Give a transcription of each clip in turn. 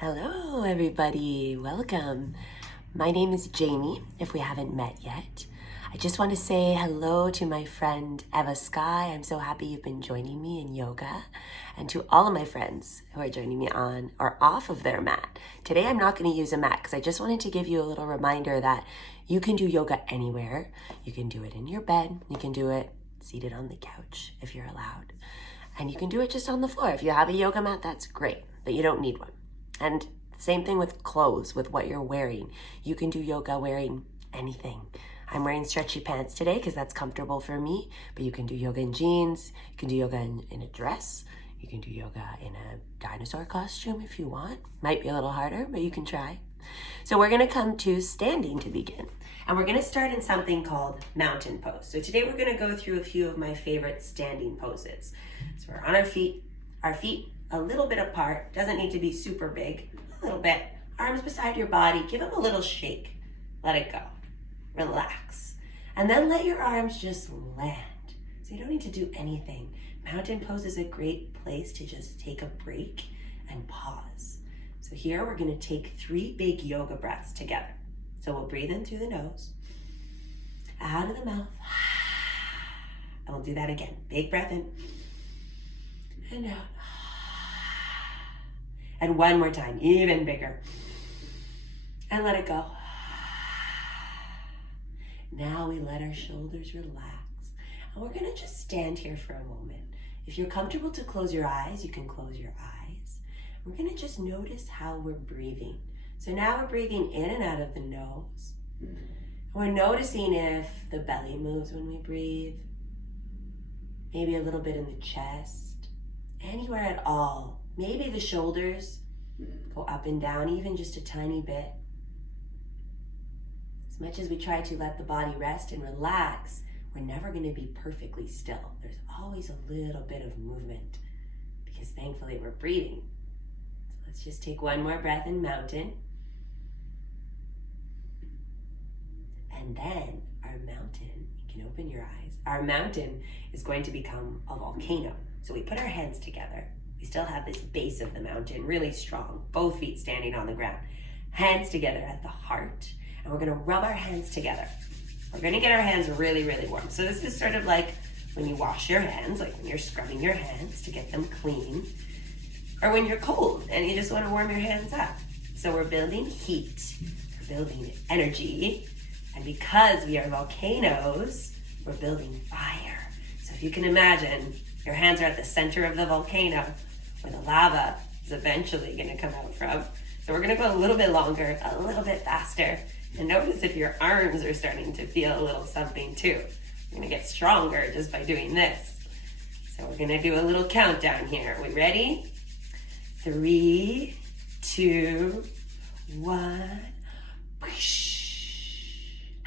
Hello, everybody. Welcome. My name is Jamie, if we haven't met yet. I just want to say hello to my friend Eva Sky. I'm so happy you've been joining me in yoga. And to all of my friends who are joining me on or off of their mat. Today I'm not going to use a mat because I just wanted to give you a little reminder that you can do yoga anywhere. You can do it in your bed. You can do it seated on the couch if you're allowed. And you can do it just on the floor. If you have a yoga mat, that's great, but you don't need one. And same thing with clothes, with what you're wearing. You can do yoga wearing anything. I'm wearing stretchy pants today because that's comfortable for me, but you can do yoga in jeans. You can do yoga in a dress. You can do yoga in a dinosaur costume if you want. Might be a little harder, but you can try. So we're gonna come to standing to begin. And we're gonna start in something called mountain pose. So today we're gonna go through a few of my favorite standing poses. So we're on our feet a little bit apart, doesn't need to be super big, a little bit. Arms beside your body, give them a little shake. Let it go, relax. And then let your arms just land. So you don't need to do anything. Mountain pose is a great place to just take a break and pause. So here we're gonna take 3 big yoga breaths together. So we'll breathe in through the nose, out of the mouth, and we'll do that again. Big breath in, and out. And one more time, even bigger. And let it go. Now we let our shoulders relax. And we're gonna just stand here for a moment. If you're comfortable to close your eyes, you can close your eyes. We're gonna just notice how we're breathing. So now we're breathing in and out of the nose. We're noticing if the belly moves when we breathe. Maybe a little bit in the chest. Anywhere at all. Maybe the shoulders go up and down, even just a tiny bit. As much as we try to let the body rest and relax, we're never going to be perfectly still. There's always a little bit of movement because thankfully we're breathing. So let's just take one more breath in mountain. And then our mountain, you can open your eyes, our mountain is going to become a volcano. So we put our hands together. We still have this base of the mountain really strong, both feet standing on the ground. Hands together at the heart, and we're gonna rub our hands together. We're gonna get our hands really, really warm. So this is sort of like when you wash your hands, like when you're scrubbing your hands to get them clean, or when you're cold and you just wanna warm your hands up. So we're building heat, we're building energy, and because we are volcanoes, we're building fire. So if you can imagine, your hands are at the center of the volcano where the lava is eventually going to come out from. So we're going to go a little bit longer, a little bit faster. And notice if your arms are starting to feel a little something too. You're going to get stronger just by doing this. So we're going to do a little countdown here. Are we ready? 3, 2, 1.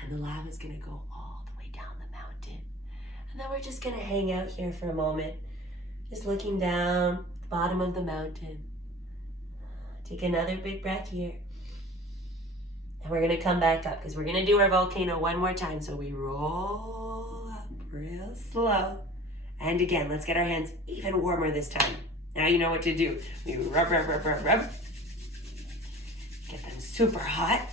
And the lava is going to go all the way down the mountain. And then we're just gonna hang out here for a moment, just looking down the bottom of the mountain. Take another big breath here. And we're gonna come back up because we're gonna do our volcano one more time. So we roll up real slow. And again, let's get our hands even warmer this time. Now you know what to do. We rub, rub, rub, rub, rub. Get them super hot.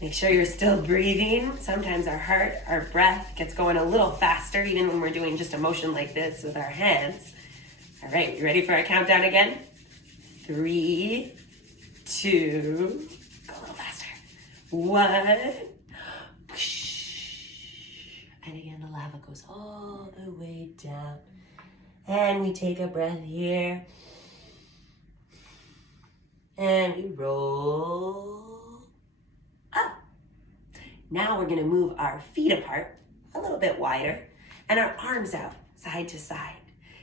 Make sure you're still breathing. Sometimes our heart, our breath gets going a little faster, even when we're doing just a motion like this with our hands. All right, you ready for our countdown again? 3, 2, go a little faster. 1. And again, the lava goes all the way down. And we take a breath here. And we roll. Now we're gonna move our feet apart a little bit wider and our arms out side to side.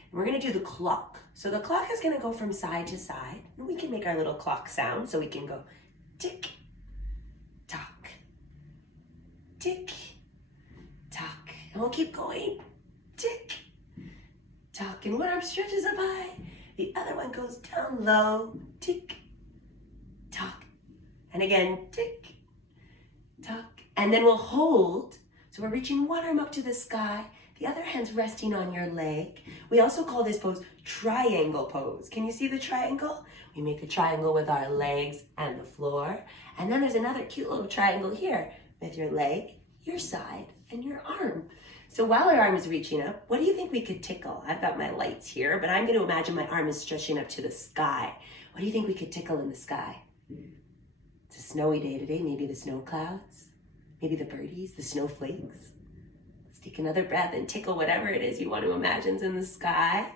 And we're gonna do the clock. So the clock is gonna go from side to side, and we can make our little clock sound. So we can go tick, tock, tick, tock. And we'll keep going, tick, tock. And one arm stretches up high, the other one goes down low, tick, tock. And again, tick, tock. And then we'll hold. So we're reaching one arm up to the sky, The other hand's resting on your leg. We also call this pose triangle pose. Can you see the triangle? We make a triangle with our legs and the floor. And then there's another cute little triangle here with your leg, your side, and your arm. So while our arm is reaching up, what do you think we could tickle? I've got my lights here, but I'm going to imagine my arm is stretching up to the sky. What do you think we could tickle in the sky? It's a snowy day today. Maybe the snow clouds, maybe the birdies, the snowflakes. Let's take another breath and tickle whatever it is you want to imagine's in the sky.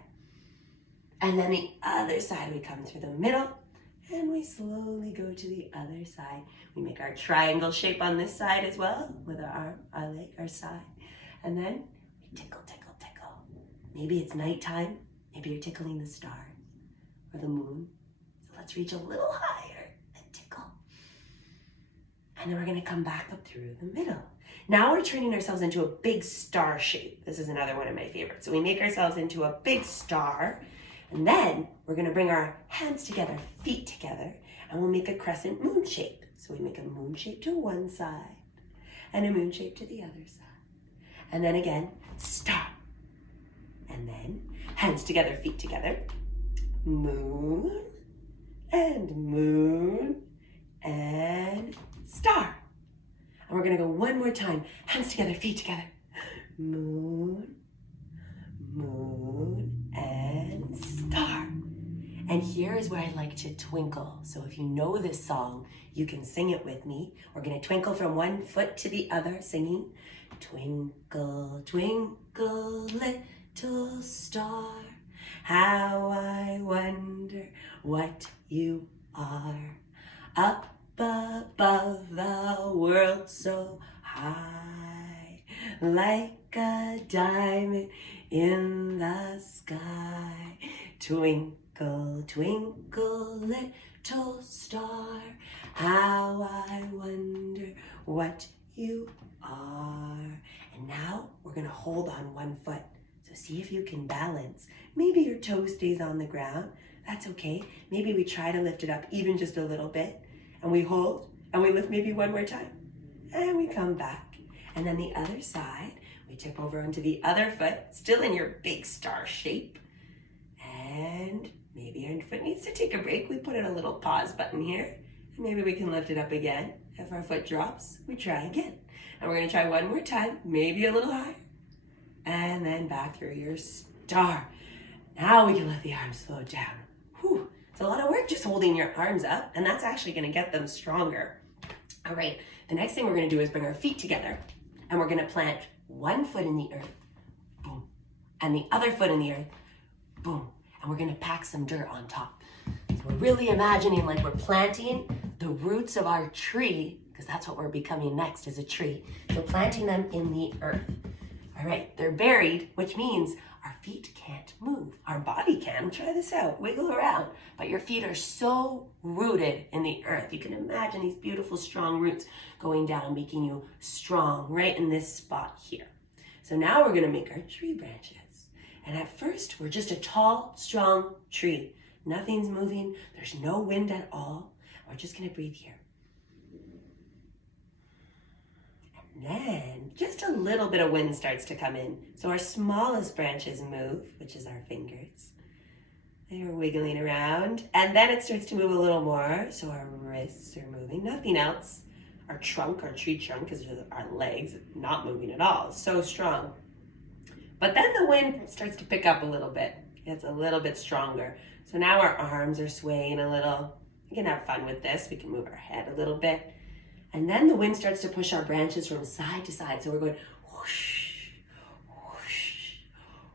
And then the other side, we come through the middle and we slowly go to the other side. We make our triangle shape on this side as well with our arm, our leg, our side. And then we tickle, tickle, tickle. Maybe it's nighttime. Maybe you're tickling the stars or the moon. So let's reach a little higher and tickle. And then we're gonna come back up through the middle. Now we're turning ourselves into a big star shape. This is another one of my favorites. So we make ourselves into a big star, and then we're gonna bring our hands together, feet together, and we'll make a crescent moon shape. So we make a moon shape to one side and a moon shape to the other side. And then again, star. And then hands together, feet together, moon, and star. And we're gonna go one more time. Hands together, feet together. Moon, moon, and star. And here is where I like to twinkle. So if you know this song, you can sing it with me. We're gonna twinkle from one foot to the other, singing, twinkle, twinkle, little star, how I wonder what you are. Up above the world so high, like a diamond in the sky. Twinkle, twinkle, little star, how I wonder what you are. And now we're gonna hold on one foot. So see if you can balance. Maybe your toe stays on the ground. That's okay. Maybe we try to lift it up even just a little bit. And we hold and we lift maybe one more time. And we come back. And then the other side, we tip over onto the other foot, still in your big star shape. And maybe your foot needs to take a break. We put in a little pause button here. And maybe we can lift it up again. If our foot drops, we try again. And we're gonna try one more time, maybe a little higher. And then back through your star. Now we can let the arms float down. Whew. It's a lot of work just holding your arms up, and that's actually gonna get them stronger. All right, the next thing we're gonna do is bring our feet together, and we're gonna plant one foot in the earth, boom, and the other foot in the earth, boom, and we're gonna pack some dirt on top. So we're really imagining like we're planting the roots of our tree, because that's what we're becoming next, is a tree. So planting them in the earth. All right, they're buried, which means our feet can't move. Our body can. Try this out. Wiggle around. But your feet are so rooted in the earth. You can imagine these beautiful, strong roots going down, making you strong right in this spot here. So now we're going to make our tree branches. And at first, we're just a tall, strong tree. Nothing's moving. There's no wind at all. We're just going to breathe here. And then just a little bit of wind starts to come in. So our smallest branches move, which is our fingers. They're wiggling around. And then it starts to move a little more. So our wrists are moving, nothing else. Our trunk, our tree trunk, is just our legs not moving at all. So strong. But then the wind starts to pick up a little bit. It's a little bit stronger. So now our arms are swaying a little. We can have fun with this. We can move our head a little bit. And then the wind starts to push our branches from side to side. So we're going whoosh, whoosh,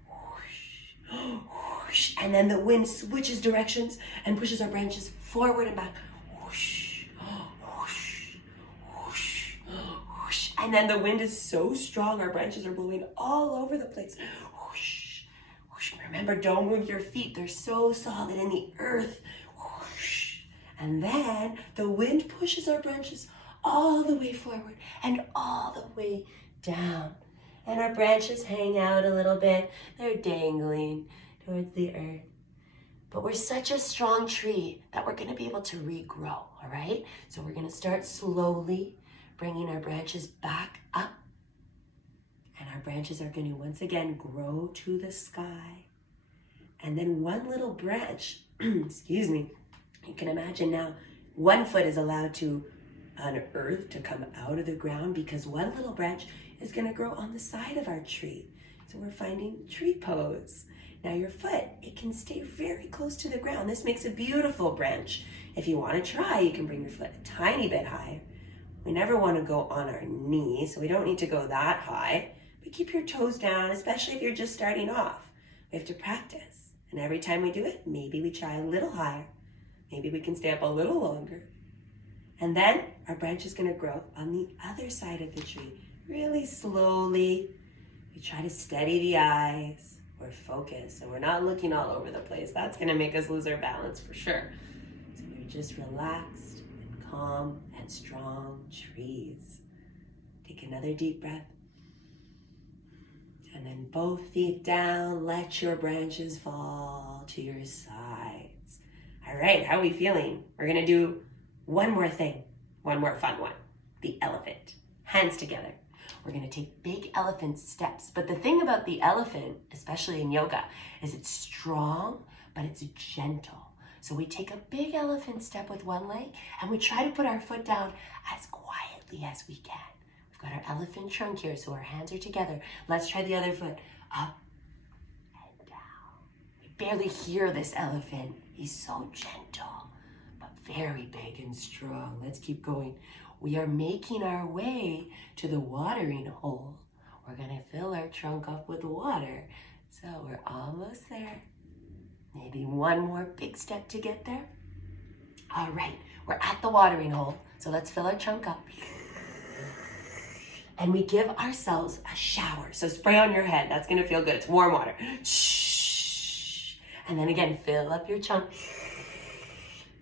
whoosh, whoosh. And then the wind switches directions and pushes our branches forward and back. Whoosh, whoosh, whoosh, whoosh. And then the wind is so strong, our branches are blowing all over the place. Whoosh, whoosh. Remember, don't move your feet. They're so solid in the earth. Whoosh. And then the wind pushes our branches all the way forward and all the way down. And our branches hang out a little bit. They're dangling towards the earth. But we're such a strong tree that we're going to be able to regrow, all right? So we're going to start slowly bringing our branches back up And our branches are going to once again grow to the sky. And then one little branch, excuse me, you can imagine now 1 foot is allowed to unearth, to come out of the ground, because one little branch is going to grow on the side of our tree. So we're finding tree pose. Now your foot, it can stay very close to the ground. This makes a beautiful branch. If you want to try, you can bring your foot a tiny bit higher. We never want to go on our knees, so we don't need to go that high. But keep your toes down, especially if you're just starting off. We have to practice. And every time we do it, maybe we try a little higher. Maybe we can stay up a little longer. And then our branch is going to grow on the other side of the tree, really slowly. We try to steady the eyes. We're focused, and we're not looking all over the place. That's going to make us lose our balance for sure. So we're just relaxed and calm and strong trees. Take another deep breath. And then both feet down, let your branches fall to your sides. All right, how are we feeling? We're gonna do one more thing, one more fun one, the elephant. Hands together. We're gonna take big elephant steps. But the thing about the elephant, especially in yoga, is it's strong, but it's gentle. So we take a big elephant step with one leg, and we try to put our foot down as quietly as we can. We've got our elephant trunk here, so our hands are together. Let's try the other foot. Up and down. We barely hear this elephant. He's so gentle, but very big and strong. Let's keep going. We are making our way to the watering hole. We're gonna fill our trunk up with water. So we're almost there. Maybe one more big step to get there. All right, we're at the watering hole. So let's fill our trunk up. And we give ourselves a shower. So spray on your head. That's gonna feel good. It's warm water. Shh. And then again, fill up your trunk.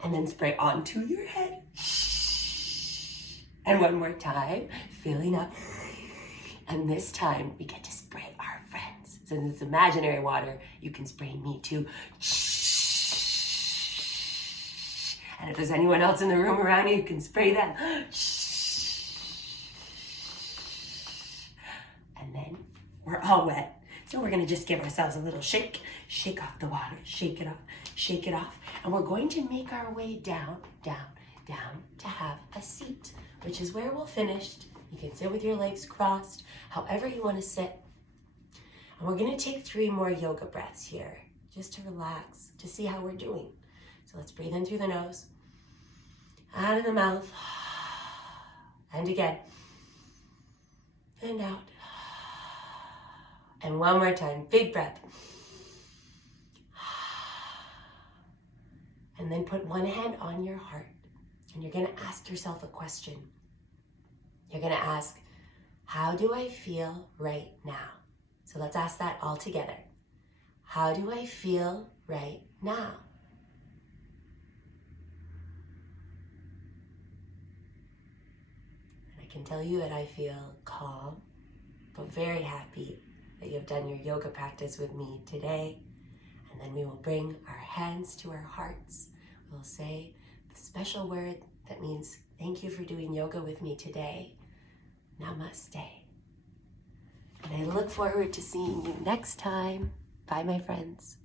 And then spray onto your head. Shh. And one more time, filling up. And this time, we get to spray our friends. Since it's imaginary water, you can spray me too. Shh. And if there's anyone else in the room around you can spray them. Shh. And then we're all wet. So we're gonna just give ourselves a little shake. Shake off the water, shake it off, shake it off. And we're going to make our way down, down, down to have a seat, which is where we'll finish. You can sit with your legs crossed, however you wanna sit. And we're gonna take 3 more yoga breaths here, just to relax, to see how we're doing. So let's breathe in through the nose, out of the mouth, and again, and out. And one more time, big breath. And then put one hand on your heart, and you're gonna ask yourself a question. You're gonna ask, how do I feel right now? So let's ask that all together. How do I feel right now? And I can tell you that I feel calm, but very happy that you have done your yoga practice with me today. And then we will bring our hands to our hearts. We'll say the special word that means thank you for doing yoga with me today. Namaste. And I look forward to seeing you next time. Bye, my friends.